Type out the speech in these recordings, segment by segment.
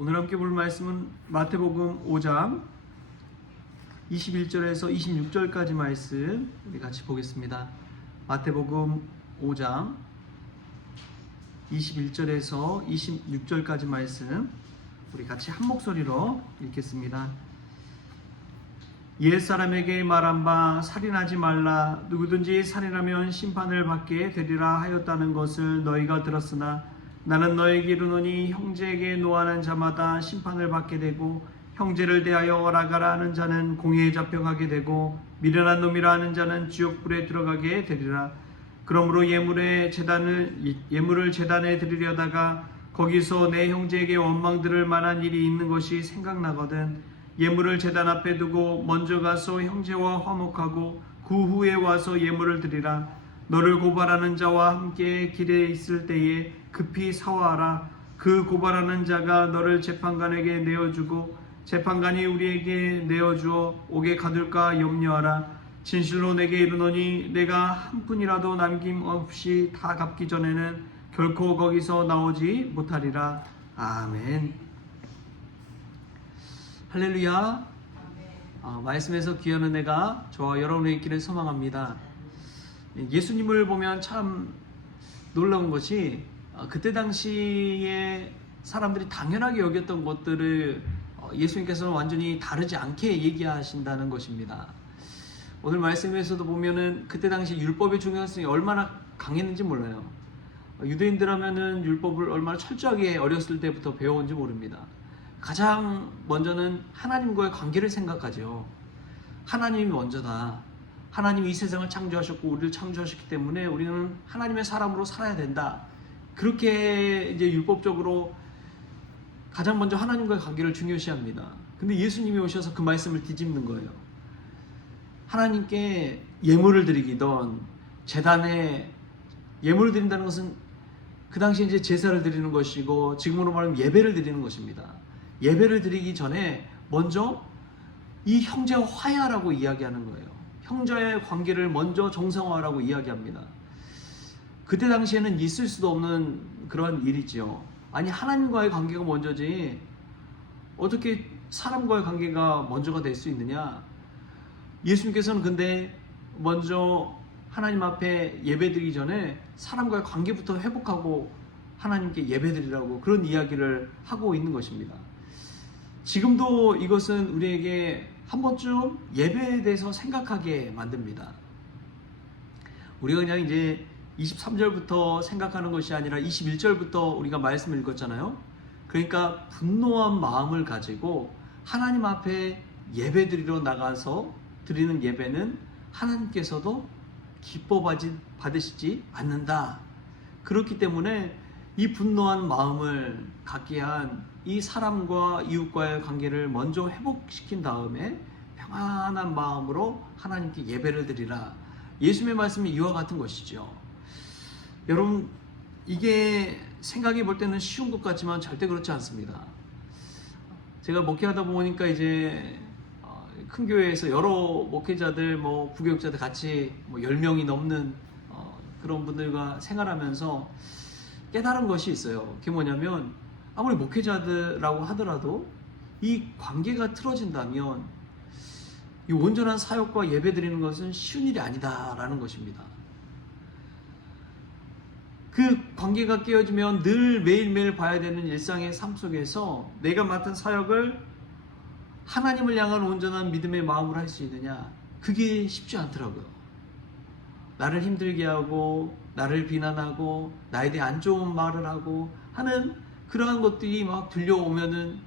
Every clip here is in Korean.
오늘 함께 볼 말씀은 마태복음 5장 21절에서 26절까지 말씀 우리 같이 보겠습니다. 마태복음 5장 21절에서 26절까지 말씀 우리 같이 한 목소리로 읽겠습니다. 옛사람에게 말한 바 살인하지 말라. 누구든지 살인하면 심판을 받게 되리라 하였다는 것을 너희가 들었으나 나는 너희에게 이르노니 형제에게 노하는 자마다 심판을 받게 되고 형제를 대하여 어라가라 하는 자는 공회에 잡혀가게 되고 미련한 놈이라 하는 자는 지옥불에 들어가게 되리라. 그러므로 예물을 제단에 드리려다가 거기서 내 형제에게 원망 들을 만한 일이 있는 것이 생각나거든 예물을 제단 앞에 두고 먼저 가서 형제와 화목하고 그 후에 와서 예물을 드리라. 너를 고발하는 자와 함께 길에 있을 때에 급히 사화하라. 그 고발하는 자가 너를 재판관에게 내어주고 재판관이 우리에게 내어주어 옥에 가둘까 염려하라. 진실로 내게 이르노니 내가 한 푼이라도 남김없이 다 갚기 전에는 결코 거기서 나오지 못하리라. 아멘. 할렐루야. 말씀에서 귀한 은혜가 저와 여러분의 있기를 소망합니다. 예수님을 보면 참 놀라운 것이 그때 당시에 사람들이 당연하게 여겼던 것들을 예수님께서는 완전히 다르지 않게 얘기하신다는 것입니다. 오늘 말씀에서도 보면은 그때 당시 율법의 중요성이 얼마나 강했는지 몰라요. 유대인들 하면은 율법을 얼마나 철저하게 어렸을 때부터 배워온지 모릅니다. 가장 먼저는 하나님과의 관계를 생각하죠. 하나님이 먼저다. 하나님이 이 세상을 창조하셨고 우리를 창조하셨기 때문에 우리는 하나님의 사람으로 살아야 된다. 그렇게 이제 율법적으로 가장 먼저 하나님과의 관계를 중요시합니다. 근데 예수님이 오셔서 그 말씀을 뒤집는 거예요. 하나님께 예물을 드리기던 제단에 예물을 드린다는 것은 그 당시에 이제 제사를 드리는 것이고 지금으로 말하면 예배를 드리는 것입니다. 예배를 드리기 전에 먼저 이 형제와 화해하라고 이야기하는 거예요. 형제의 관계를 먼저 정상화하라고 이야기합니다. 그때 당시에는 있을 수도 없는 그런 일이지요. 아니 하나님과의 관계가 먼저지 어떻게 사람과의 관계가 먼저가 될 수 있느냐. 예수님께서는 근데 먼저 하나님 앞에 예배드리기 전에 사람과의 관계부터 회복하고 하나님께 예배드리라고 그런 이야기를 하고 있는 것입니다. 지금도 이것은 우리에게 한 번쯤 예배에 대해서 생각하게 만듭니다. 우리가 그냥 이제 23절부터 생각하는 것이 아니라 21절부터 우리가 말씀을 읽었잖아요. 그러니까 분노한 마음을 가지고 하나님 앞에 예배드리러 나가서 드리는 예배는 하나님께서도 기뻐 받으시지 않는다. 그렇기 때문에 이 분노한 마음을 갖게 한 이 사람과 이웃과의 관계를 먼저 회복시킨 다음에 평안한 마음으로 하나님께 예배를 드리라. 예수님의 말씀이 이와 같은 것이죠. 여러분 이게 생각해 볼 때는 쉬운 것 같지만 절대 그렇지 않습니다. 제가 목회하다 보니까 이제 큰 교회에서 여러 목회자들, 부교육자들 같이 10명이 넘는 그런 분들과 생활하면서 깨달은 것이 있어요. 그게 뭐냐면 아무리 목회자들이라고 하더라도 이 관계가 틀어진다면 이 온전한 사역과 예배 드리는 것은 쉬운 일이 아니다라는 것입니다. 그 관계가 깨어지면 늘 매일매일 봐야 되는 일상의 삶 속에서 내가 맡은 사역을 하나님을 향한 온전한 믿음의 마음으로 할 수 있느냐, 그게 쉽지 않더라고요. 나를 힘들게 하고 나를 비난하고 나에 대해 안 좋은 말을 하고 하는 그러한 것들이 막 들려오면은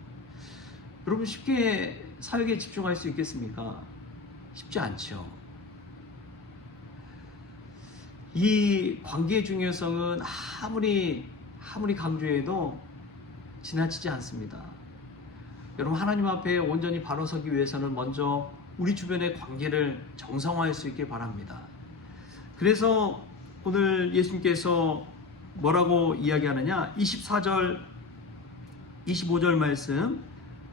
여러분 쉽게 사역에 집중할 수 있겠습니까? 쉽지 않죠. 이 관계의 중요성은 아무리 강조해도 지나치지 않습니다. 여러분 하나님 앞에 온전히 바로 서기 위해서는 먼저 우리 주변의 관계를 정상화할 수 있길 바랍니다. 그래서 오늘 예수님께서 뭐라고 이야기하느냐, 24절 25절 말씀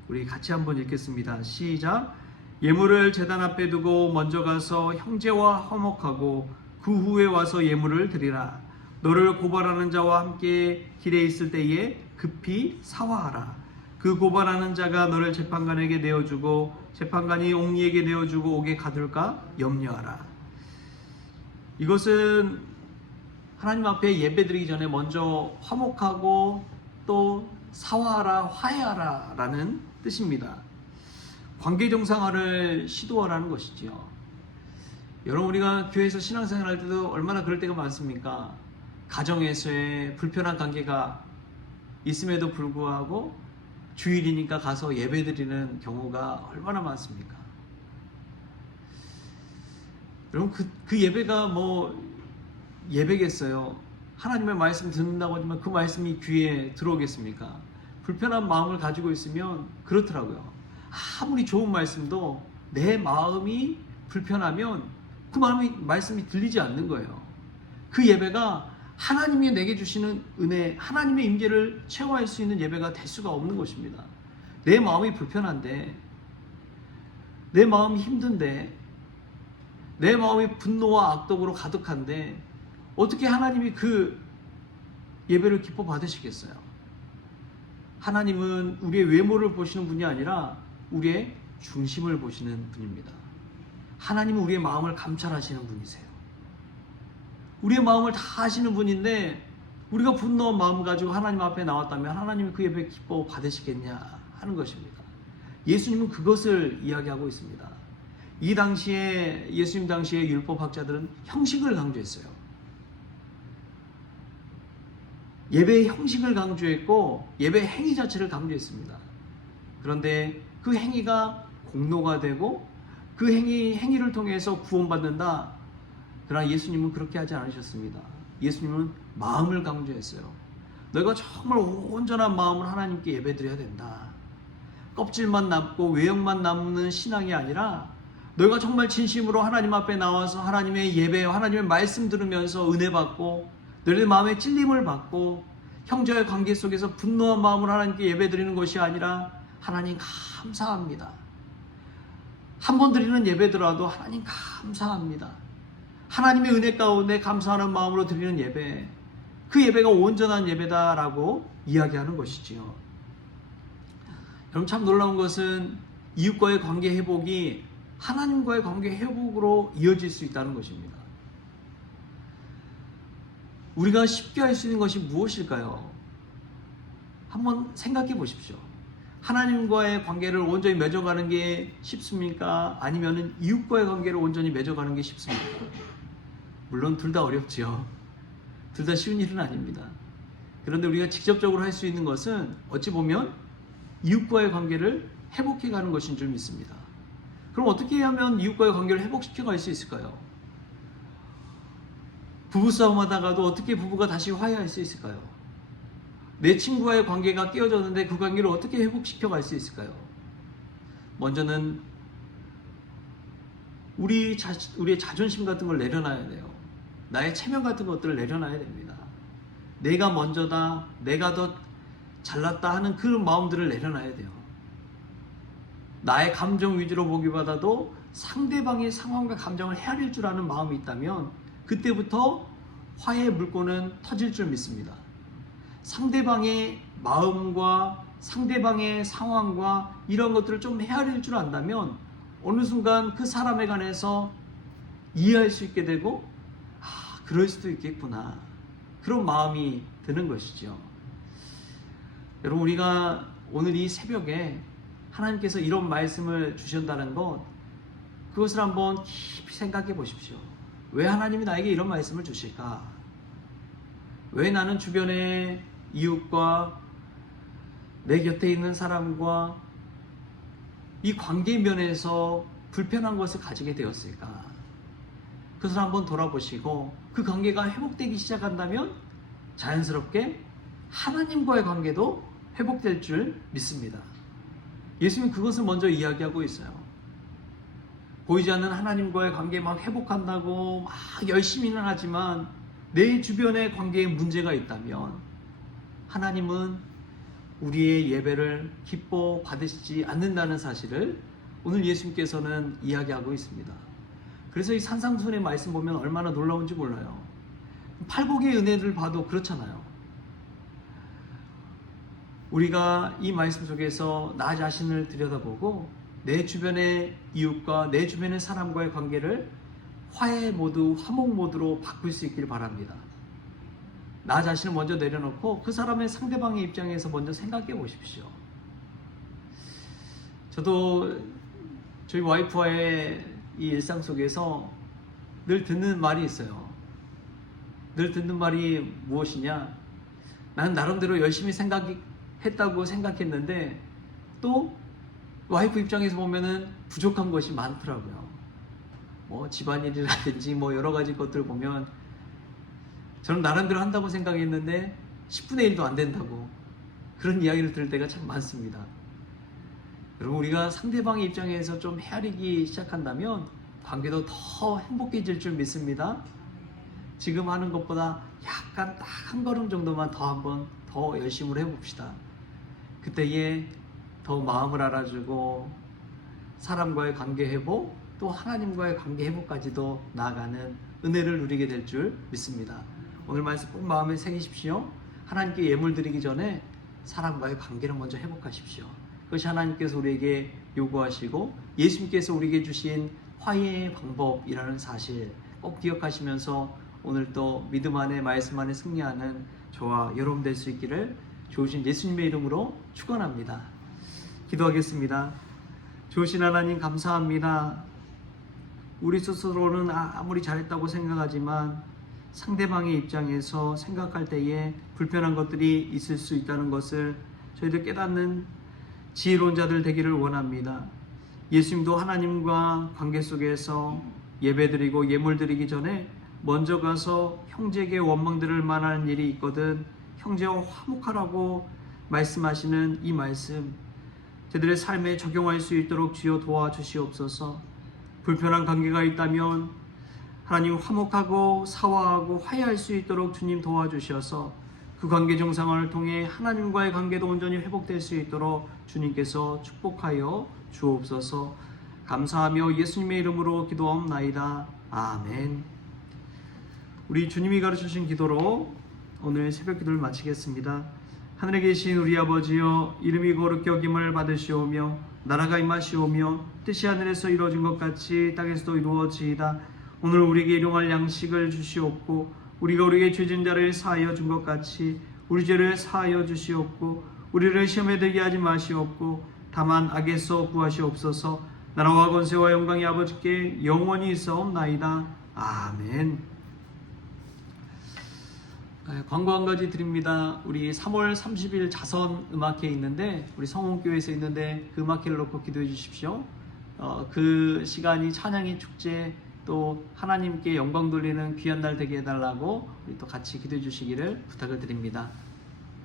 우리 같이 한번 읽겠습니다. 시작. 예물을 제단 앞에 두고 먼저 가서 형제와 화목하고 그 후에 와서 예물을 드리라. 너를 고발하는 자와 함께 길에 있을 때에 급히 사화하라. 그 고발하는 자가 너를 재판관에게 내어주고 재판관이 옥리에게 내어주고 옥에 가둘까 염려하라. 이것은 하나님 앞에 예배드리기 전에 먼저 화목하고 또 사화하라, 화해하라 라는 뜻입니다. 관계 정상화를 시도하라는 것이지요. 여러분, 우리가 교회에서 신앙생활 할 때도 얼마나 그럴 때가 많습니까? 가정에서의 불편한 관계가 있음에도 불구하고 주일이니까 가서 예배드리는 경우가 얼마나 많습니까? 여러분, 그 예배가 뭐 예배겠어요? 하나님의 말씀 듣는다고 하지만 그 말씀이 귀에 들어오겠습니까? 불편한 마음을 가지고 있으면 그렇더라고요. 아무리 좋은 말씀도 내 마음이 불편하면 그 말씀이 들리지 않는 거예요. 그 예배가 하나님이 내게 주시는 은혜, 하나님의 임재를 체험할 수 있는 예배가 될 수가 없는 것입니다. 내 마음이 불편한데, 내 마음이 힘든데, 내 마음이 분노와 악독으로 가득한데 어떻게 하나님이 그 예배를 기뻐 받으시겠어요? 하나님은 우리의 외모를 보시는 분이 아니라 우리의 중심을 보시는 분입니다. 하나님은 우리의 마음을 감찰하시는 분이세요. 우리의 마음을 다 아시는 분인데 우리가 분노한 마음 가지고 하나님 앞에 나왔다면 하나님이 그 예배 기뻐 받으시겠냐 하는 것입니다. 예수님은 그것을 이야기하고 있습니다. 이 당시에 예수님 당시에 율법학자들은 형식을 강조했어요. 예배의 형식을 강조했고 예배 행위 자체를 강조했습니다. 그런데 그 행위가 공로가 되고 그 행위를 통해서 구원받는다. 그러나 예수님은 그렇게 하지 않으셨습니다. 예수님은 마음을 강조했어요. 너희가 정말 온전한 마음으로 하나님께 예배드려야 된다. 껍질만 남고 외형만 남는 신앙이 아니라 너희가 정말 진심으로 하나님 앞에 나와서 하나님의 예배, 하나님의 말씀 들으면서 은혜 받고 너희의 마음에 찔림을 받고 형제의 관계 속에서 분노한 마음으로 하나님께 예배드리는 것이 아니라 하나님 감사합니다. 한 번 드리는 예배더라도 하나님 감사합니다. 하나님의 은혜 가운데 감사하는 마음으로 드리는 예배, 그 예배가 온전한 예배다라고 이야기하는 것이지요. 여러분, 참 놀라운 것은 이웃과의 관계 회복이 하나님과의 관계 회복으로 이어질 수 있다는 것입니다. 우리가 쉽게 할 수 있는 것이 무엇일까요? 한번 생각해 보십시오. 하나님과의 관계를 온전히 맺어가는 게 쉽습니까? 아니면 이웃과의 관계를 온전히 맺어가는 게 쉽습니까? 물론 둘 다 어렵죠. 둘 다 쉬운 일은 아닙니다. 그런데 우리가 직접적으로 할 수 있는 것은 어찌 보면 이웃과의 관계를 회복해가는 것인 줄 믿습니다. 그럼 어떻게 하면 이웃과의 관계를 회복시켜갈 수 있을까요? 부부싸움 하다가도 어떻게 부부가 다시 화해할 수 있을까요? 내 친구와의 관계가 깨어졌는데 그 관계를 어떻게 회복시켜갈 수 있을까요? 먼저는 우리의 자존심 같은 걸 내려놔야 돼요. 나의 체면 같은 것들을 내려놔야 됩니다. 내가 먼저다, 내가 더 잘났다 하는 그 마음들을 내려놔야 돼요. 나의 감정 위주로 보기보다도 상대방의 상황과 감정을 헤아릴 줄 아는 마음이 있다면 그때부터 화해의 물꼬는 터질 줄 믿습니다. 상대방의 마음과 상대방의 상황과 이런 것들을 좀 헤아릴 줄 안다면 어느 순간 그 사람에 관해서 이해할 수 있게 되고 그럴 수도 있겠구나, 그런 마음이 드는 것이죠. 여러분, 우리가 오늘 이 새벽에 하나님께서 이런 말씀을 주신다는 것, 그것을 한번 깊이 생각해 보십시오. 왜 하나님이 나에게 이런 말씀을 주실까? 왜 나는 주변의 이웃과 내 곁에 있는 사람과 이 관계 면에서 불편한 것을 가지게 되었을까? 그것을 한번 돌아보시고 그 관계가 회복되기 시작한다면 자연스럽게 하나님과의 관계도 회복될 줄 믿습니다. 예수님은 그것을 먼저 이야기하고 있어요. 보이지 않는 하나님과의 관계 막 회복한다고 막 열심히는 하지만 내 주변의 관계에 문제가 있다면 하나님은 우리의 예배를 기뻐 받으시지 않는다는 사실을 오늘 예수님께서는 이야기하고 있습니다. 그래서 이 산상수훈의 말씀 보면 얼마나 놀라운지 몰라요. 팔복의 은혜를 봐도 그렇잖아요. 우리가 이 말씀 속에서 나 자신을 들여다보고 내 주변의 이웃과 내 주변의 사람과의 관계를 화해 모드, 화목 모드로 바꿀 수 있기를 바랍니다. 나 자신을 먼저 내려놓고 그 사람의 상대방의 입장에서 먼저 생각해 보십시오. 저도 저희 와이프와의 이 일상 속에서 늘 듣는 말이 있어요. 늘 듣는 말이 무엇이냐? 나는 나름대로 열심히 했다고 생각했는데 또 와이프 입장에서 보면은 부족한 것이 많더라고요. 뭐 집안일이라든지 뭐 여러 가지 것들 보면 저는 나름대로 한다고 생각했는데 10분의 1도 안 된다고 그런 이야기를 들을 때가 참 많습니다. 여러분, 우리가 상대방의 입장에서 좀 헤아리기 시작한다면 관계도 더 행복해질 줄 믿습니다. 지금 하는 것보다 약간 딱 한 걸음 정도만 더 한번 더 열심히 해봅시다. 그때에 더 마음을 알아주고 사람과의 관계 회복, 또 하나님과의 관계 회복까지도 나아가는 은혜를 누리게 될 줄 믿습니다. 오늘 말씀 꼭 마음에 새기십시오. 하나님께 예물 드리기 전에 사람과의 관계를 먼저 회복하십시오. 그것이 하나님께서 우리에게 요구하시고 예수님께서 우리에게 주신 화해의 방법이라는 사실 꼭 기억하시면서 오늘 또 믿음 안에 말씀 안에 승리하는 저와 여러분 될 수 있기를 좋으신 예수님의 이름으로 축원합니다. 기도하겠습니다. 좋으신 하나님, 감사합니다. 우리 스스로는 아무리 잘했다고 생각하지만 상대방의 입장에서 생각할 때에 불편한 것들이 있을 수 있다는 것을 저희들 깨닫는 지혜로운 자들 되기를 원합니다. 예수님도 하나님과 관계 속에서 예배드리고 예물드리기 전에 먼저 가서 형제에게 원망들을 만하는 일이 있거든 형제와 화목하라고 말씀하시는 이 말씀 저들의 삶에 적용할 수 있도록 주여 도와주시옵소서. 불편한 관계가 있다면 하나님 화목하고 사화하고 화해할 수 있도록 주님 도와주셔서 그 관계 정상화를 통해 하나님과의 관계도 온전히 회복될 수 있도록 주님께서 축복하여 주옵소서. 감사하며 예수님의 이름으로 기도하옵나이다. 아멘. 우리 주님이 가르쳐주신 기도로 오늘 새벽 기도를 마치겠습니다. 하늘에 계신 우리 아버지여, 이름이 거룩히 여김을 받으시오며 나라가 임하시오며 뜻이 하늘에서 이루어진 것 같이 땅에서도 이루어지이다. 오늘 우리에게 일용할 양식을 주시옵고 우리가 우리에게 죄진 자를 사하여 준 것 같이 우리 죄를 사하여 주시옵고 우리를 시험에 들게 하지 마시옵고 다만 악에서 구하시옵소서. 나라와 권세와 영광이 아버지께 영원히 있사옵나이다. 아멘. 광고 한 가지 드립니다. 우리 3월 30일 자선 음악회 있는데 우리 성원교회에서 있는데 그 음악회를 놓고 기도해 주십시오. 그 시간이 찬양의 축제 또 하나님께 영광 돌리는 귀한 날 되게 해달라고 우리 또 같이 기도해 주시기를 부탁을 드립니다.